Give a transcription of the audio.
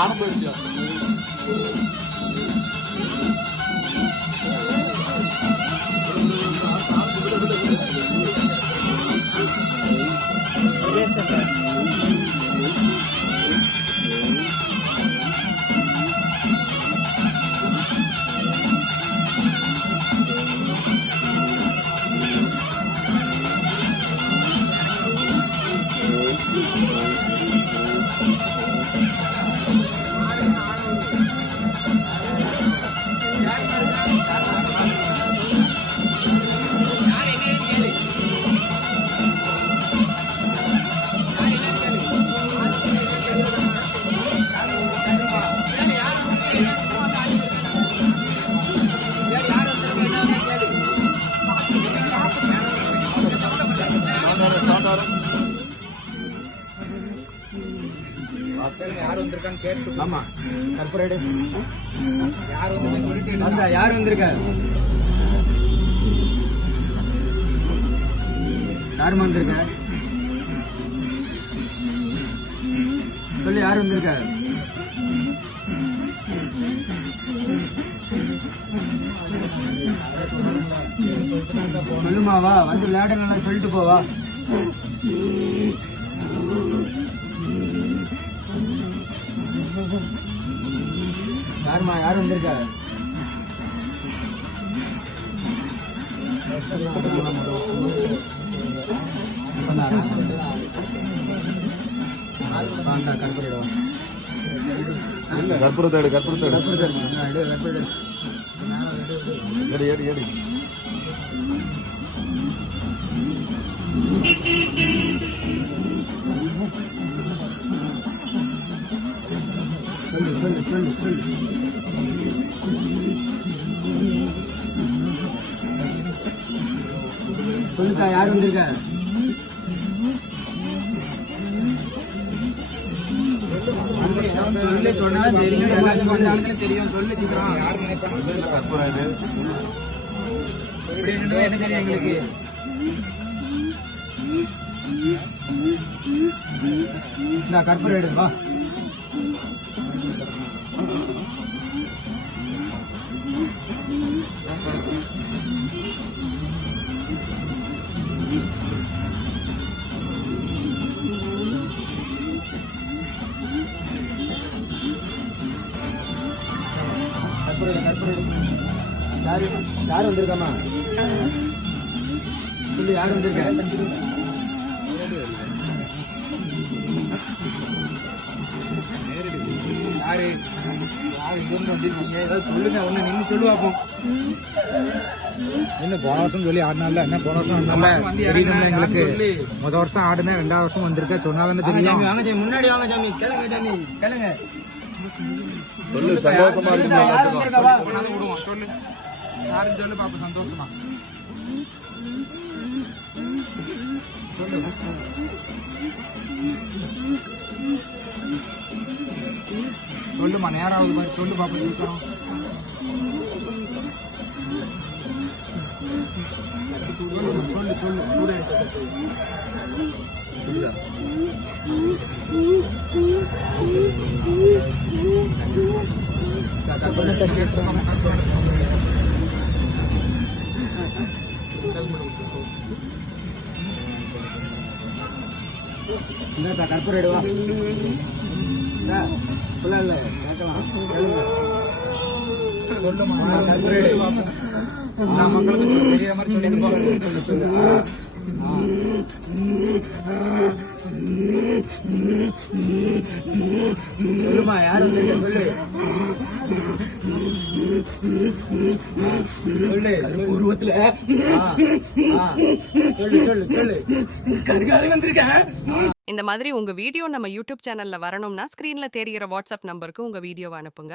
കാണപ്പെടുക போயிடுச்சு யார் வந்திருக்கான்னு கேட்டு ஆமா. கற்பூரேடு. யார் வந்து சொல்லிட்டு வந்தா யார் வந்திருக்க? யாருமா வந்திருக்க? சொல்லு யார் வந்திருக்க? சொல்லுமா வா. வந்து விளையாட நல்லா சொல்லிட்டு போவா யாருமா யார் வந்திருக்கா கற்பூரத்தேடு கற்பூரத்தேடு எடு எடு எடு. சொல்லுக்கா யார் வந்திருக்கா? சொல்லு சொன்னா தெரியும். எல்லாத்துக்கும் வந்தாலும் தெரியும். சொல்லு சீக்கிரம் யார் நினைப்பாங்க என்ன தெரியும் எங்களுக்கு? இந்த கற்பூரம் எடு வா. யார் வந்திருக்காமா சொல்லு யார் வந்திருக்க? யாரு? யார் இருந்து வந்திருக்கீங்க ஏதாவது சொல்லுங்க ஒண்ணு நின்னு சொல்லு பார்ப்போம் என்ன போன வருஷம் சொல்லி ஆடினால என்ன போன வருஷம் ஆடினால எங்களுக்கு. முத வருஷம் ஆடுனேன் ரெண்டாவது வருஷம் வந்திருக்க சொன்னாலும் வாங்க தெரியும். சாமி வாங்க சாமி முன்னாடி வாங்க சாமி கேளுங்க சாமி கேளுங்க. சொல்லு சந்தோஷமா இருக்கு சந்தோஷமா. சொல்லு. சொல்லுமா நேரம் ஆகுது மாதிரி சொல்லு பாப்பா சீக்கிரம். சொல்லு சொல்லு கூட. இந்த கற்பூரம் எடுவா சொல்லுமா சொல்லு சொல்லு உருவத்துல சொல்லு சொல்லு சொல்லு கருகாலி வந்திருக்கேன் இந்த மாதிரி உங்க வீடியோ நம்ம யூடியூப் சேனல்ல வரணும்னா ஸ்கிரீன்ல தெரிகிற வாட்ஸ்அப் நம்பருக்கு உங்க வீடியோவை அனுப்புங்க.